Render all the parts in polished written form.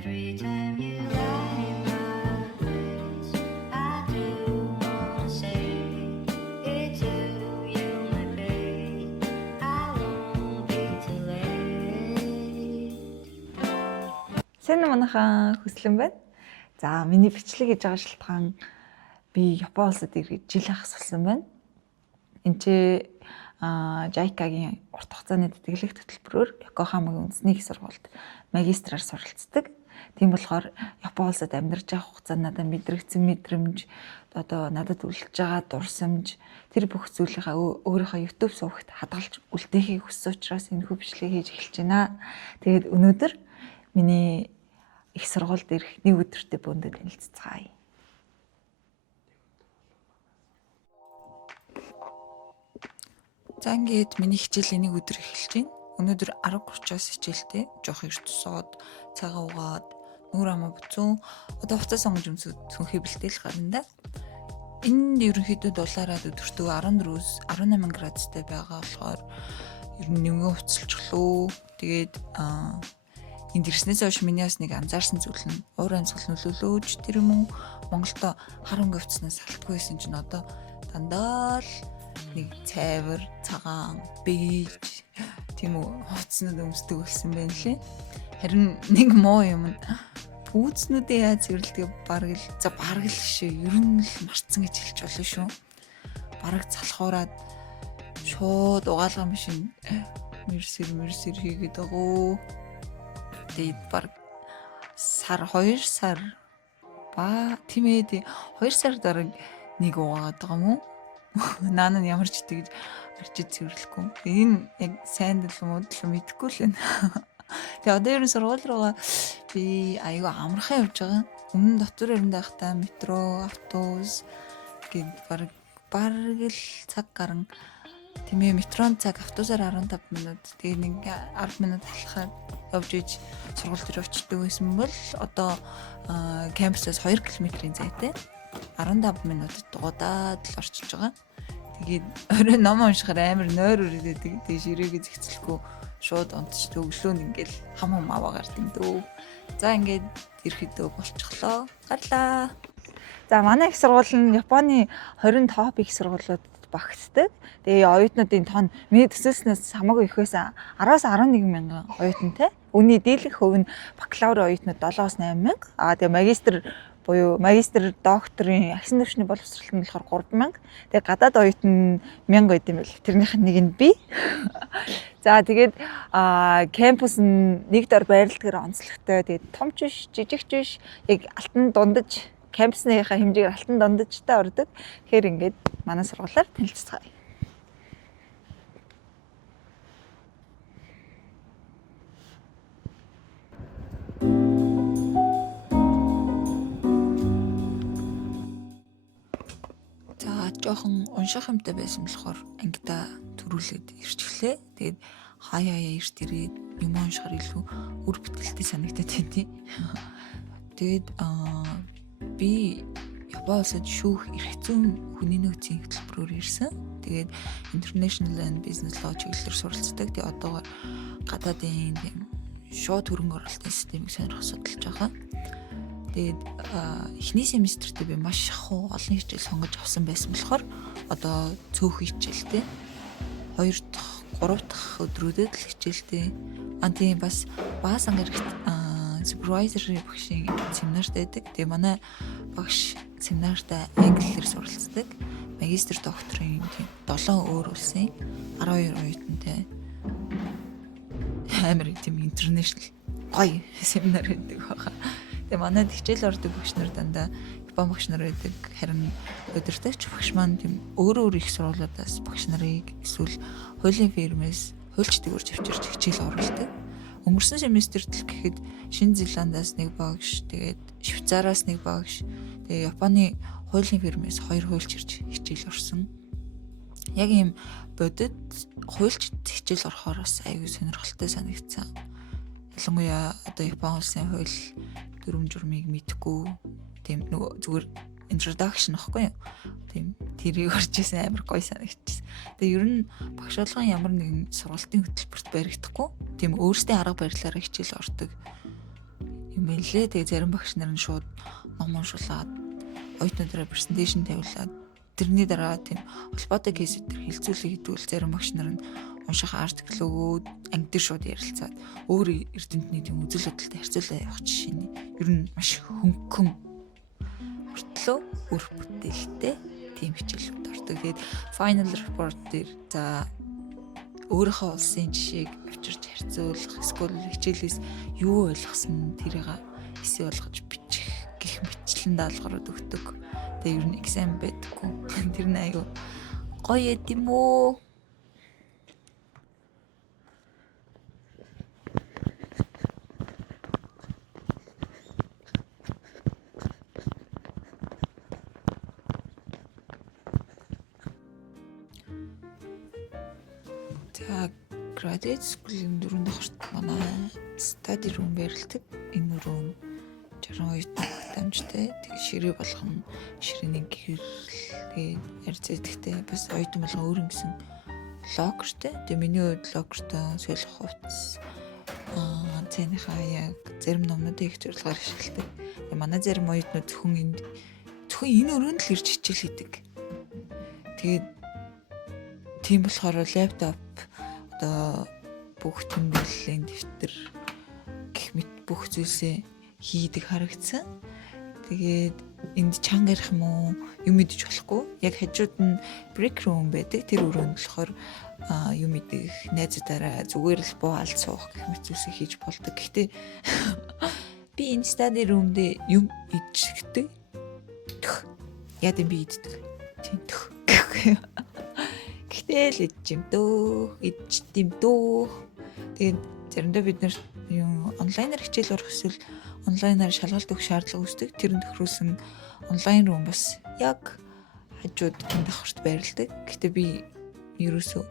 Every time you write my face, I do wanna say it's you, my babe. I won't be too late. Сайн манайхаа хүслэн байна. За миний бичлэг хийж байгаа шалтгаан би Япон улсад ирээд жил хагас болсон байна. Энд чи JICA-гийн урт хугацааны тэтгэлэг хөтөлбөрөөр Йокохамагийн үндэсний их сургуульд магистраар суралцдаг. Тийм болохоор Япон улсад амьдарч байгаа хугацаанд надад мэдрэгдсэн мэдрэмж, одоо надад үлдэж байгаа дурсамж, тэр бүх зүйлийнхаа өөрийнхөө YouTube сувагт хадгалж үлдээхийг хүссэн учраас энэ бичлэг хийж эхэлж байна. Тэгээд өнөөдөр миний их сургуульд ирэх нэг өдөртөө бөөндө танилццгаая. За ингээд миний хичээлийн нэг өдөр эхэлж байна. Өнөөдөр 10:30-аас хичээлтэй. Жоох эрт тусаад, цагаа угаад, нүур амаа буцуун, одоо хуцаа сонгож өмсөхий бэлтэл гарна да. Энд ерөнхийдөө дулаараад өдөртөө 14-өөс 18 градустай байгаа болохоор ер нь нэмгэн уцалчихлоо. Тэгээд энд ирснээс хойш миний бас нэг анзаарсан зүйл нь уур амьсгал нөлөөлөөж тэр юм уу Монголдо хар өнгө авцснаас салтгүй байсан чинь одоо дандаа л нэг цайвар, цагаан, бэж тийм үү хувцснууд өмсдөг болсон байна лээ. Харин нэг муу юм нь пүүцнүүдээ яаж зэрэлдэг бараг л шүү. Ер нь л марцсан гэж хэлж болно шүү. Бараг залхуураад шууд угаалгаа машин мэрсэр хийгээд байгаа. Тэгээд бараг сар 2 сар ба тиймээ 2 сар дараа нэг угаагаад байгаа юм уу? Наа нь ямар ч тэгж арчиж цэвэрлэхгүй. Энэ яг сайн дэл юм уу мэдэхгүй л байна. Тэгээ одоо ер нь сургууль руугаа би аюу амархан явж байгаа. Өмнө дотор өрөнд байхдаа метро, автобус гээд бараг л цаг гарan тиймээ метрон цаг, автобусаар 15 минут. Тэгээ нэг 10 минут алхахад явж иж сургууль дээр очдөг байсан бол одоо кампусаас 2 км-ийн зайтай 15 минутад дуудаад л орчиж байгаа. Тэгээд орой ном уншихаар амар нойр өрөөд тэгээд ширээгээ зэгцэлэхгүй шууд унтчихдаг. Өглөө нь ингээл хам аваагаар дэмдөө. За ингээд ирэхдээ болчихлоо. Гарлаа. За манай их сургууль нь Японы 20 топ их сургуулиудад багтдаг. Тэгээ оюутнуудын тоон миний төсөөлснөөс хамаагүй их байсан. 10-аас 11 мянган оюутантай. Үүний дийлэнх хувь нь бакалаврын оюутнууд 7-аас 8 мянга. Тэгээ магистр докторийн агсан төвчний боловсролт нь болохоор 3 мянга. Тэгээ гадаад оюутан 1000 байд юм байл. Тэрнийх нь нэг нь би. За тэгээд кампус нь нэг дор байрладгаар онцлогтой. Тэгээд том ч биш, жижиг ч биш. Яг алтан дундаж кампусныхаа хэмжээгээр алтан дундажтай ордог. Тэгэхээр ингээд манай сургуулиар танилццгаая. За жоохон унших юмтай байсан болохоор ангида төрүүлээд ирчихлээ. Тэгээд хаяа эрт ирээд юм уншихаар илүү үр бүтээлтэй санагдаад байдیں۔ Тэгээд би Япон улсад шүүх эрх зүйн хүний нөөцийн хөтөлбөрөөр ирсэн. Тэгээд International and Business Law чиглэлээр суралцдаг. Тэгээд одоо гадаадын тийм шууд хөрөнгө оруулалтын системийг сонирхож судалж байгаа. Тэгээд эхний семестртээ би маш их олон хичээл сонгож авсан байсан болохоор одоо цөөх хичээлтэй 2 дахь 3 дахь өдрүүдэд л хичээлтэй. Тийм бас баасан гэрэгт супервайзерийн багшийн семинарт байдаг. Тэгээ манай багш семинартаа англиэр суралцдаг. Магистр докторийн 7 өөр улсын 12 оюутантай амар тийм интернэшнл гоё семинар гэдэг байгаа. Тэгээ манайд хичээл ордог багш нар дандаа Япон багш нар байдаг. Харин удирдагч багш маань тийм өөр их сургуулиудаас багш нарыг эсвэл хуулийн фирмээс хуульчдаг урьж авчирч хичээл оруулдаг. Өнгөрсөн семестрт л гэхэд Шинэ Зеландаас нэг багш, тэгээд Швейцараас нэг багш, тэгээ Японы хуулийн фирмээс 2 хуульч ирж хичээл орсон. Яг ийм бодит хуульч хичээл орохоор бас аюу сонирхолтой санагдсан. Ялангуяа одоо Япон улсын хууль дүрм журмыг мэдхгүй тийм нөгөө зүгээр introduction ахгүй юу. Тийм тэрийг орж исэн амар гоё санагдчихсан. Тэгээ ер нь багш болгон ямар нэгэн сургалтын хөтөлбөрт баригдахгүй. Тийм өөрсдийн арга барилаараа хичээл ордог юм байна лээ. Тэгээ зарим багш нар нь шууд ном уншуулад оюутнуудаараа презентацийн тавиулаад тэрний дараа тийм холбоотой кейсүүдээр хилцүүлэг хийдвэл зарим багш нар нь унших артикл өгөөд анги дээр шууд ярилцаад өөр эрдэмтний тийм үзэл бодолтой харьцуулаад явах жишээ нь ер нь маш хөнгөн хүртлөө үр бүтээлтэй тийм хичээлүүд ордог. Тэгээд final report дээр за өөрийнхөө улсын жишээг авчирч харьцуулах, эсвэл хичээлээс юу ойлгосон тэрийг эссе болгож бичих гэх мэтлэн даалгаврууд өгдөг. Тэгээ ер нь exam байдаггүй. Тэр нь аюу гоё юм уу? За graduate school-ийн 4 дахь манай study room байрладаг. Энэ room 62 дамжтай. Тэгээ ширээ болгон ширээний гэрэл ярьцэдэгтэй бас оюутан болгон өөр юм гэсэн локертэй. Тэгээ миний хувьд локертой солих хувцас цээнийхаа яг зарим номнуудыг их зорилгоор ашигладаг. Манай зарим оюутнууд зөвхөн энэ өрөөнд л ирж хичээл хийдэг. Тэгээд тийм болохоор лаптоп одоо бүх тэмдэглэлийн дэвтэр гэх мэт бүх зүйлсээ хийдэг харагдсан. Тэгээд энд чанга ярих юм уу юм мэдэж болохгүй. Яг хажууд нь break room байдаг. Тэр өрөөнд болохоор юм мэдэх найзуудаараа зүгээр л буу алд суух гэх мэт зүйлсээ хийж болдог. Гэхдээ би энэ study room дээр юм идчихдэг. Яа гэм би иддэг. Тийм төх. Гэтэл идчихдэм дөө. Тэгээд заримдаа бид нар yung онлайнаар хичээл орох эсвэл онлайнаар шалгалт өгөх шаардлага үүсдэг. Тэрэнд тохируулсан онлайн руу бас яг хажууд энэ давхарт байрладаг. Гэхдээ би ерөөсөө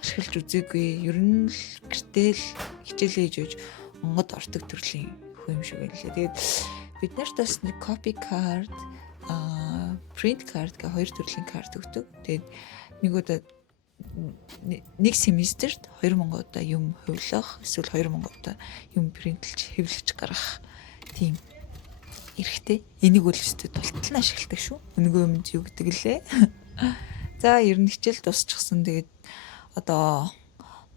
ашиглаж үзээгүй. Ер нь л гэртэл хичээлээ хийж онгод ордог төрлийн хөө юм шиг байлаа. Тэгээд бид нарт бас нэг copy card, print card гэх хоёр төрлийн карт өгдөг. Тэгээд нэг удаа нэг семестрт 2000 удаа юм хувилах эсвэл 2000 удаа юм принтлж хэвлэж гаргах тийм эрэхтэй. Энийг үл өстэй тултал нь ашигладаг шүү. Үнэгүй юмд юу гэдэг лээ. За ер нь хичээл дуусчихсан. Тэгээд одоо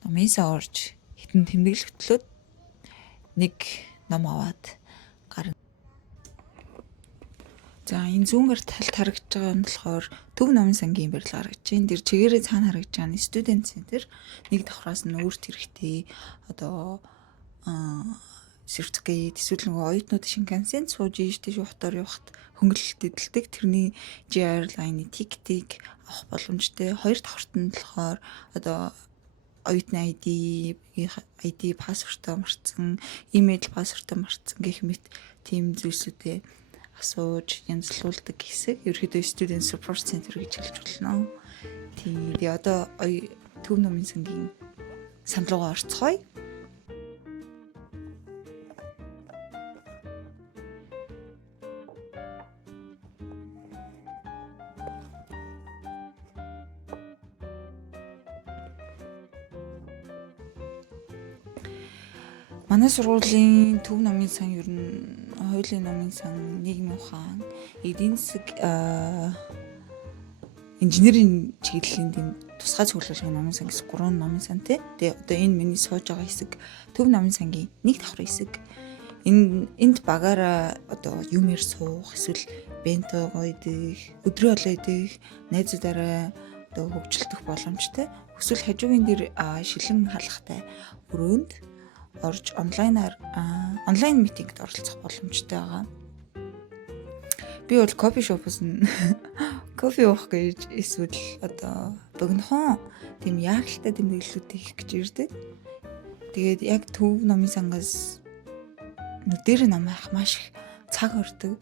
номынсаа орж хитэн тэмдэглэл хөтлөөд нэг ном аваад гарна. За энэ зүүнгээр талд харагдж байгаа нь болохоор Төв номын сангийн барилга харагдаж байна. Тэр чигээрээ цаана харагдж байгаа нь студент центр. Нэг давхраас нь өөрт хэрэгтэй одоо сертификат эсвэл нөгөө оюутнууд Шинкансен сууж ийштэй шуухтаар явахт хөнгөлөлт эдэлдэг. Тэрний JR line-ы тиктик авах боломжтой. Хоёр давхарт нь болохоор одоо оюутны ID пассвортоо марцсан, имэйл пассвортоо марцсан гэх мэт тийм зүйлсүүдээ асууж янзлуулдаг хэсэг ерөөдөө student support center гэж хэлж болно. Тэгээ одоо Төв номын сангийн саналуугаа орцгоё. Манай сургуулийн Төв номын сан ер нь хуулийн номын сан, нийгмийн ухаан, эдийн засаг, инженерийн чиглэлийн тийм тусгай цуглуулгын номын сан гэсэн 3 номын сантай. Тэгээ одоо энэ миний сууж байгаа хэсэг Төв номын сангийн нэг давхар хэсэг. Энд багаараа одоо юм яар суух, эсвэл бентогоо идэх, өдрөө олоо идэх, найзуудаараа одоо хөгжилдөх боломжтой. Эсвэл хажуугийн дээр шилэн халахтай өрөөнд орж онлайн митингд оролцох боломжтой байгаа. Би бол кофе шопоос нь кофе уух гэж эсвэл одоо богинохон тийм яаралтай тэмдэглэлүүд хийх гэж ирдэг. Тэгээд яг Төв номын сангаас нүдээр ном авах маш их цаг ордог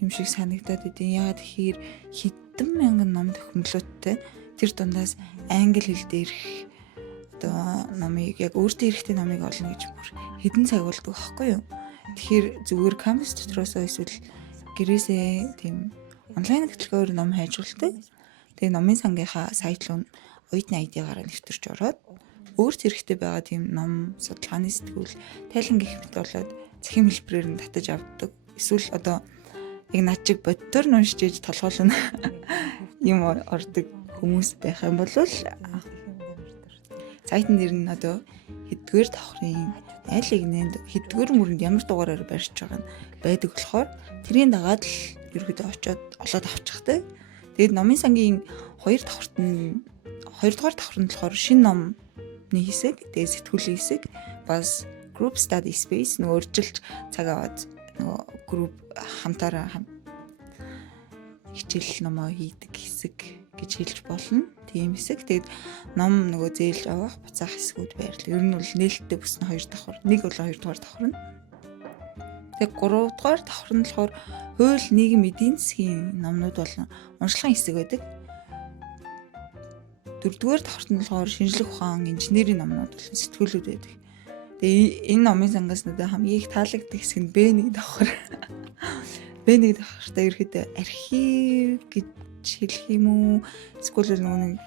юм шиг санагдаад идэв. Яагаад тэгэхээр хэдэн мянган ном тохиомлолттой тэр дундаас англи хэл дээрх одоо номыг яг өөртөө хэрэгтэй номыг олно гэж бүр хэдэн цаг болдог байхгүй юу? Тэгэхээр зүгээр кампус дотроос эсвэл гэрээсээ тийм онлайн хөтөлбөрөөр ном хайжуулдаг. Тэгээ номын сангийнхаа сайт руу оюутны ID-гаар нэвтэрч ороод өөрт хэрэгтэй байгаа тийм ном судалгааны сэтгүүл тайлан гэх мэт болоод захим хэлбэрээр нь татаж авдаг. Эсвэл одоо яг над чиг боддоор нь уншиж ээж толгойлно юм ордог хүмүүс байх юм бол сайтн дээр нь одоо хэддүгээр давхрын айл нэгнэнд хэддүгээр мөрөнд ямар дугаараар барьж байгаа нь байдаг болохоор тэрийн дагаад л ерөөдөө очиод олоод авчихдаг. Тэгээд номын сангийн 2 дугаар давхранд болохоор шинэ номны хэсэг, тэгээд сэтгүүлийн хэсэг бас group study space нөгөө урьдчилж цаг аваад нөгөө group хамтаараа хичээл номоо хийдэг хэсэг гэж хэлж болно. Тийм хэсэг. Тэгээд ном нөгөө зээлж авах буцаах хэсгүүд байрлал. Ер нь бол нээлттэй бүснэ 2 давхар. Нэг бол 2 дугаар давхар нь. Тэгээд 3 дугаар давхар нь болохоор хууль, нийгэм, эдийн засгийн номнууд болон уншлагын хэсэг байдаг. 4 дугаар давхарт нь болохоор шинжлэх ухаан, инженерийн номнууд болон сэтгүүлүүд байдаг. Тэгээ энэ номын сангаас надад хамгийн их таалагддаг хэсэг нь Б1 давхар. Б1 давхартаа ерөөдөө архив гэж хэлэх юм уу? Эсвэл нэг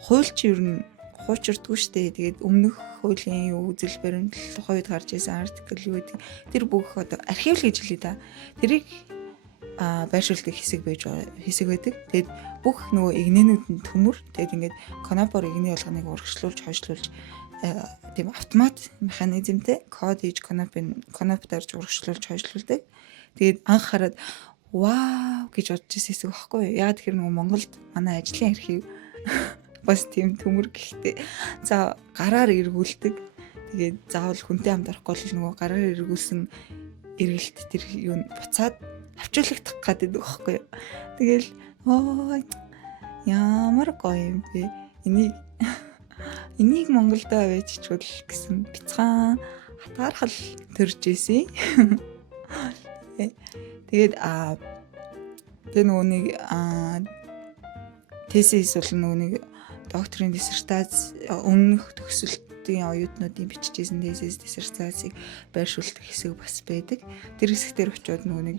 хууль чи ер нь хуучирдгүй штэ. Тэгээд өмнөх хуулийн үзэл баримтлал тухай үед гарч ирсэн артикл юу гэдэг. Тэр бүх одоо архив л гэж хэлээ да. Тэрийг байршуулдаг хэсэг байдаг. Тэгээд бүх нөгөө игнэнүүд нь төмөр. Тэгээд ингээд Canop-оор игний ялгааныг урагшлуулж, хойшлуулж тийм автомат механизмтэй код хийж Canop дарж урагшлуулж, хойшлуулдаг. Тэгээд анх хараад вау гэж бодож ирсэн хэсэг байхгүй юу? Яагаад тэгэхээр нөгөө Монголд манай ажлын архив бас тийм төмөр гэхдээ за гараар эргүүлдэг. Тэгээд заавал хүнтэй хамт арахгүй л нөгөө гараар эргүүлсэн эргэлт тэр юу буцаад авчруулагдах гэдэг байхгүй юу? Тэгэл ямар гоё юм бэ? Энийг Монголд авчичвал гэсэн бяцхан хатаархал төрж ийсэн. Тэгээд тэгээ нөгөө нэг тезис бол нөгөө нэг докторийн диссертац өмнөх төгсөлтийн оюутнуудын бичижсэн диссертацийг байршуулдаг хэсэг бас байдаг. Тэр хэсгээр очиод нөгөө нэг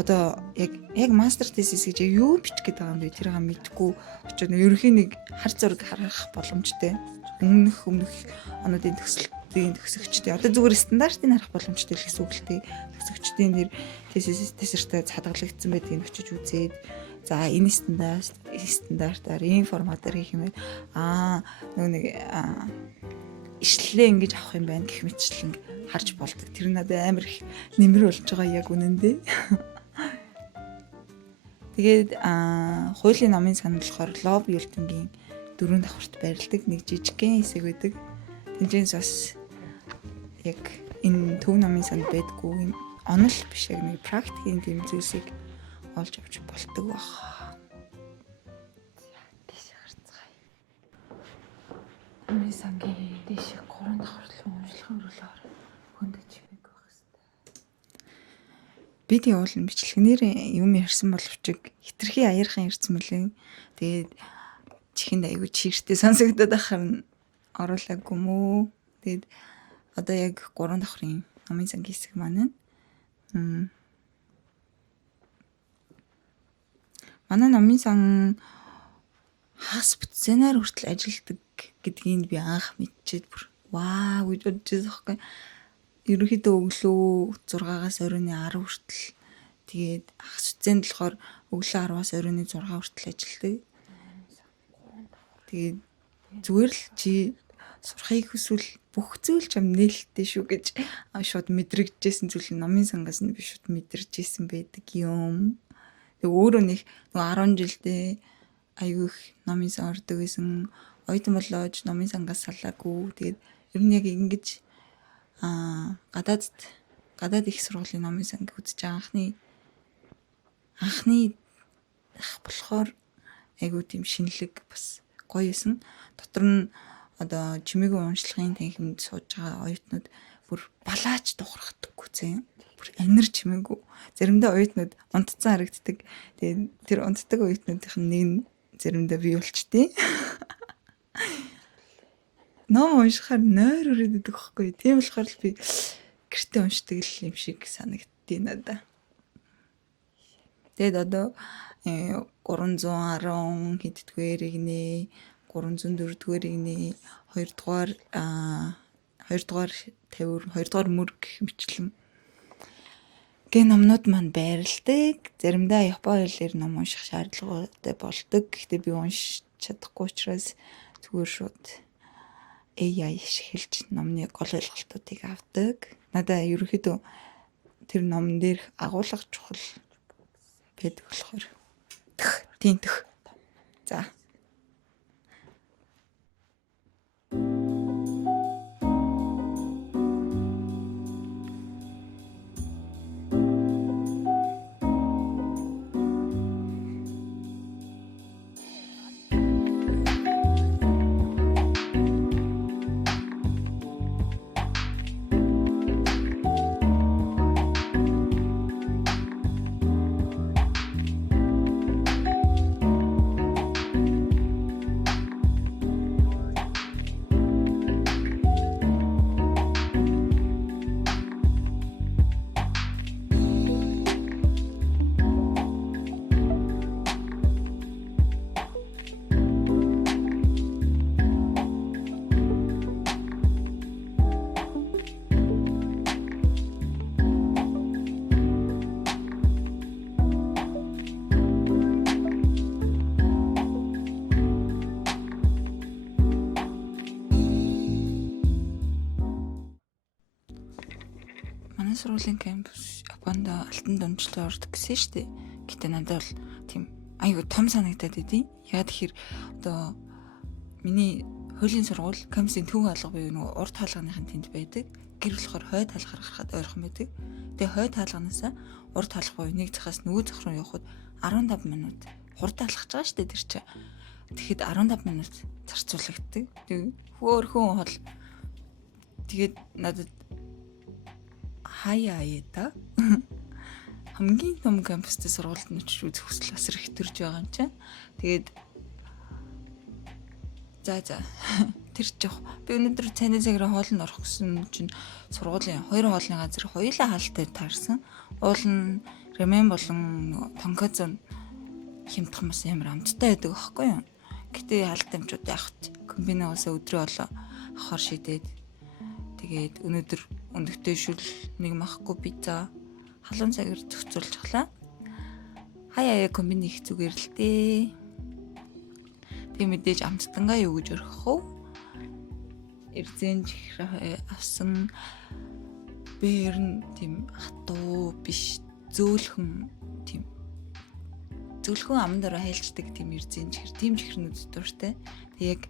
одоо яг мастер тезис гэж юу бичих гээд байгаа юм бэ? Тэрийг мэдгүй очиод ерөнхий нэг хар зураг харах боломжтой. Өмнөх онуудын төгсөгчтэй одоо зүгээр стандартыг харах боломжтой л гэсэн үг л тээ. Төгсөгчдийн нэр диссертац хадгалагдсан байдгийг очиж үзээд за энэ стандартаар ийм форматаар хийх юм байна. Нөгөө нэг ишлэлээ ингэж авах юм байна гэх мэтчлэн харж болдог. Тэр надад амар их нэмэр болж байгаа яг үнэндээ. Тэгээд хуулийн номын санал болохоор лоб ертөнгийн 4 давхарт байрладаг нэг жижигхэн хэсэг байдаг. Тэнцэнс бас яг энэ төв номын санд байдгүй онол биш яг нэг практикийн тийм зүйлсийг олж авч болдог баг. Тийш харцгаая. Номын сангийн дэшиг 3 давхарлын уншлагын өрөөлөөр хөндөж чимээг байх хэвээр. Бид явуулна бичлэгнэр юм ярьсан боловч хитрхи аярхан ярьсан мөлий. Тэгээд чихэнд айгу чиртэй сонсогдоод ахаар оруулаагүй мүү. Тэгээд одоо яг 3 давхрын номын сангийн хэсэг маань манай номын сан хагас бүтцэнээр хүртэл ажилладаг гэдгийг би анх мэдчихэд бүр вау гэж бодож байгаа байхгүй. Ерөнхийдөө өглөө 6-аас оройн 10 хүртэл тэгээд хагас бүтцэнд болохоор өглөө 10-аас оройн 6 хүртэл ажилладаг. Тэгээд зүгээр л чи сурахыг хүсвэл бүх зүйл ч юм нээлттэй шүү гэж шууд мэдрэгдэжсэн зүйл номын сангаас нь би шууд мэдэрчээсэн байдаг юм. Тэг өөрөө нэг 10 жилдээ аягүй их номын сан ордог байсан. Оюутан болооч номын сангаас салаагүй. Тэгээд ер нь яг ингэж гадаад их сургуулийн номын санг үзэж байгаа анхны болохоор айгүй тийм шинэлэг бас гоё байсан. Дотор нь одоо чимээгүй уншлагын танхимд сууж байгаа оюутнууд бүр балаач тухрагдаггүй зэн. Бүр анир чимээгүй. Заримдаа оюутнууд унтцсан харагддаг. Тэгээд тэр унтдаг оюутнуудын нэг нь заримдаа би болчтیں۔ Ном уншихаар нойр өрөөдөг байхгүй. Тийм болохоор л би гэртээ уншдаг л юм шиг санагдтыг надаа. Тэгээд одоо 310 хэддгээр игнэ 304-р игнэ 2 дугаар 2 дугаар мөр гэх мэтлэн Гэ номнууд маань байрладаг. Заримдаа Японы хэлээр ном унших шаардлагатай болдог. Гэхдээ би уншиж чадахгүй учраас зүгээр шууд AI ашиглаж номны гол ойлголтуудыг авдаг. Надаа ерөнхийдөө тэр номн дээр агуулга чухал байдаг болохоор. Тийм. За. Манай сургуулийн кампус Японд алтан дундчлалын ордог гэсэн шүү дээ. Гэтэ надад бол тийм айгу том санагдаад идэв. Яа тэгэхээр одоо миний хуулийн сургууль кампусын төв хаалга буюу нөгөө урд хаалганыхын тэнд байдаг. Гэр болохоор хойд хаалгаар гарахад ойрхон байдаг. Тэгээ хойд хаалганаас урд хаалга буюу нэг захаас нөгөө зах руу явхад 15 минут хурд алхаж байгаа шүү дээ тэр чинь. Тэгэхэд 15 минут зарцуулагддаг. Тэгээ хөөхөн хол тэгээд надад хаяа та хамгийн том кампустэй сургуульд нь очиж үзэх хүсэл асар их төрж байгаа юм чинь. Тэгээд за тэр жоох би өнөөдөр цайны цагаараа хоолнд орох гэсэн чинь сургуулийн хоёр хоолны газар хоёулаа хаалттай таарсан. Уул нь рамен болон тонкацон хямдхан бас ямар амттай байдаг аахгүй юу. Гэтэ хаалтамжууд яхад комбинагаас өдрөө болоо авахар шидээд тэгээд өнөөдөр өндөгтэй шүл нэг махгүй пицца халуун цагаар зохицуулж галаа. Хаяа комбини их зүгээр л дээ. Тэг мэдээж амттангаа юу гэж өргөх вэ? Эрзэн чихрээ авсан бээр нь тийм хатуу биш зөөлхөн тийм зөөлхөн амдаараа хайлцдаг тийм эрзэн чихэр тийм чихрнүүд дуртай. Тэг яг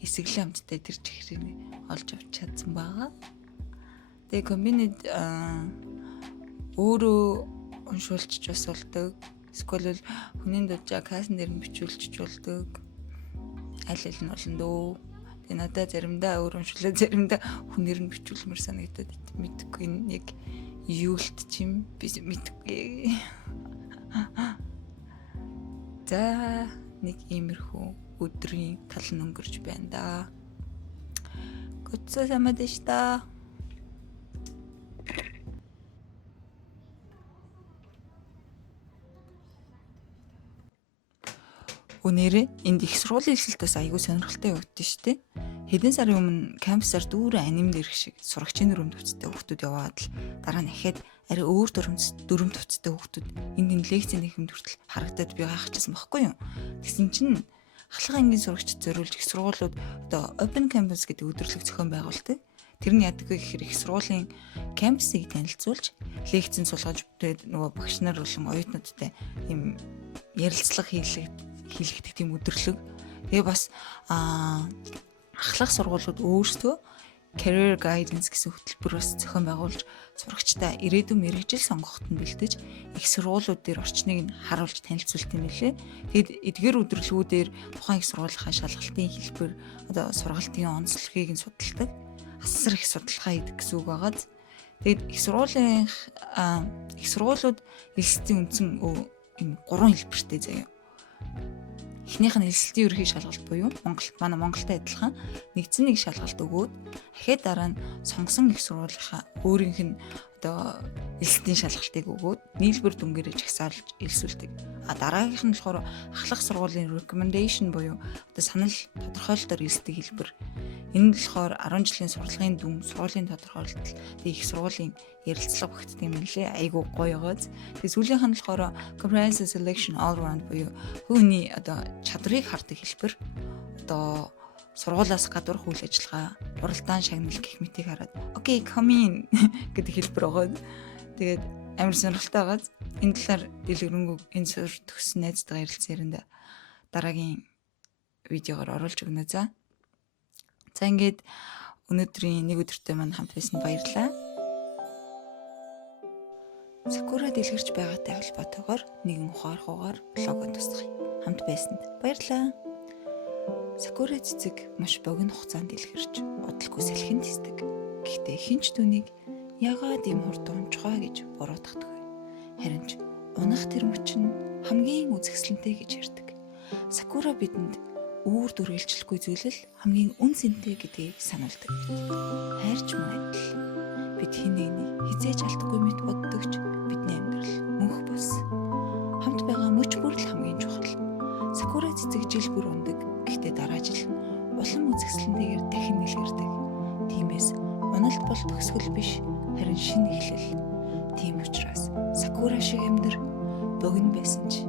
эсэглэн амттай тэр чихрийг олж авч чадсан байгаа. Тэгээ комбинид өөрөө уншуулчих бас болдог. Эсвэл хүний дужаа касн дээр нь бичүүлчих болдог. Аль нь болно дөө. Тэгээ надад заримдаа өөр уншуулаа заримдаа хүнээр нь бичүүлмэр санагдаад мэдгүй яг юулт чим би мэдгүй. За нэг иймэрхүү өдрийн тал нь өнгөрч байна да. Гоцсоо самадашта. Өнөөдөр энд их сургуулийн хэлтээс аягүй сонирхолтой явагдсан шүү дээ. Хэдэн сарын өмнө кампусаар дүүрэн анимд ирэх шиг сурагчийн дүрм төвцтэй хүүхдүүд яваад л дараа нь ахаад арай өөр дүрм төвцтэй хүүхдүүд энд лекцийн нэхэм хүртэл харагдаад би гайхчихсан байхгүй юу. Тэгсэн чинь ахлах ангийн сурагчид зориулж их сургуулиуд одоо open campus гэдэг өдөрлөг зохион байгуулдаг. Тэр нь яадаг вэ гэхээр их сургуулийн кампусыг танилцуулж лекцэн суулгаж нөгөө багш нар болон оюутнуудтай ийм ярилцлага хийлгдэг тийм өдөрлөг. Тэгээ бас ахлах сургуулиуд өөрсдөө career guidance гэсэн хөтөлбөр бас зохион байгуулж сурагчдаа ирээдүйн мэргэжил сонгоход нь бэлдэж их сургуулиуд дээр орчныг нь харуулж танилцуулт юм билээ. Тэгэд эдгээр өдөрлгүүдээр тухайн их сургуулийнхаа шалгалтын хэлбэр одоо сургалтын онцлогийг нь судалдаг. Асар их судалгаа хийдэг гэсэн үг байгаад. Тэгэд их сургуулиуд элсэлтийн үндсэн ийм 3 хэлбэртэй заяа. Эхнийх нь элсэлтийн ерхий шалгалт буюу Монголтой адилхан нэгдсэн нэг шалгалт өгөөд ахаад дараа нь сонгосон их сургуулийнхаа өөрийнх нь одоо элсэлтийн шалгалтыг өгөөд нийлбэр дүнгээрээ жагсаалж элсүүлдэг. Дараагийнх нь болохоор ахлах сургуулийн recommendation буюу одоо санал тодорхойлолтоор элсдэг хэлбэр Энэ нь болохоор 10 жилийн сурлагын дүн, сургуулийн тодорхойлолт, тэг их сургуулийн ярилцлага багтдаг юм лээ. Айгуу гоё байгааз. Тэг сүүлийнх нь болохоор comprehensive selection all around буюу хүний одоо чадрыг хардаг хэлбэр. Одоо сургуулаас гадуурх үйл ажиллагаа, уралдаан шагнал гэх мэтийг хараад окей, come in гэдэг хэлбэр байгаа. Тэгээд амар сонирхолтой байгааз энэ талаар дэлгэрэнгүй энэ сур төгссөн найзтайгаа ярилцсан ярианда дараагийн видеогоор оруулж өгнө за. За ингээд өнөөдрийн нэг өдөртөө мань хамт байсанд баярлалаа. Sakura дэлгэрч байгаатай холбоотойгоор нэгэн ухаархуугаар лого тусгая. Хамт байсанд баярлалаа. Sakura цэцэг маш богино хугацаанд дэлгэрч бодлогүй сэлхэн тисдэг. Гэхдээ хинч түүнийг яагаад ийм хурдан унчгаа гэж буруутгадаг. Харин ч унах тэр мөчн хамгийн үзэсгэлэнтэй гэж ярьдаг. Sakura бидэнд үүр дүргэлжлэхгүй зүйлэл хамгийн үн цэнтэй гэдгийг сануулдаг. Хайрч мөн адил. Бид хэн нэгнийг хизээж алдахгүй мэт боддогч бидний амьдрал мөнх бус. Хамт байгаа мөч бүрл хамгийн чухал. Sakura цэцэг жил бүр ундаг. Гэхдээ дараа жил улам үзэсгэлэнтэйгээр дахин нэлгэрдэг. Тиймээс уналт бол төгсгөл биш, харин шинэ эхлэл. Тийм учраас Sakura шиг амьдр богино байсан ч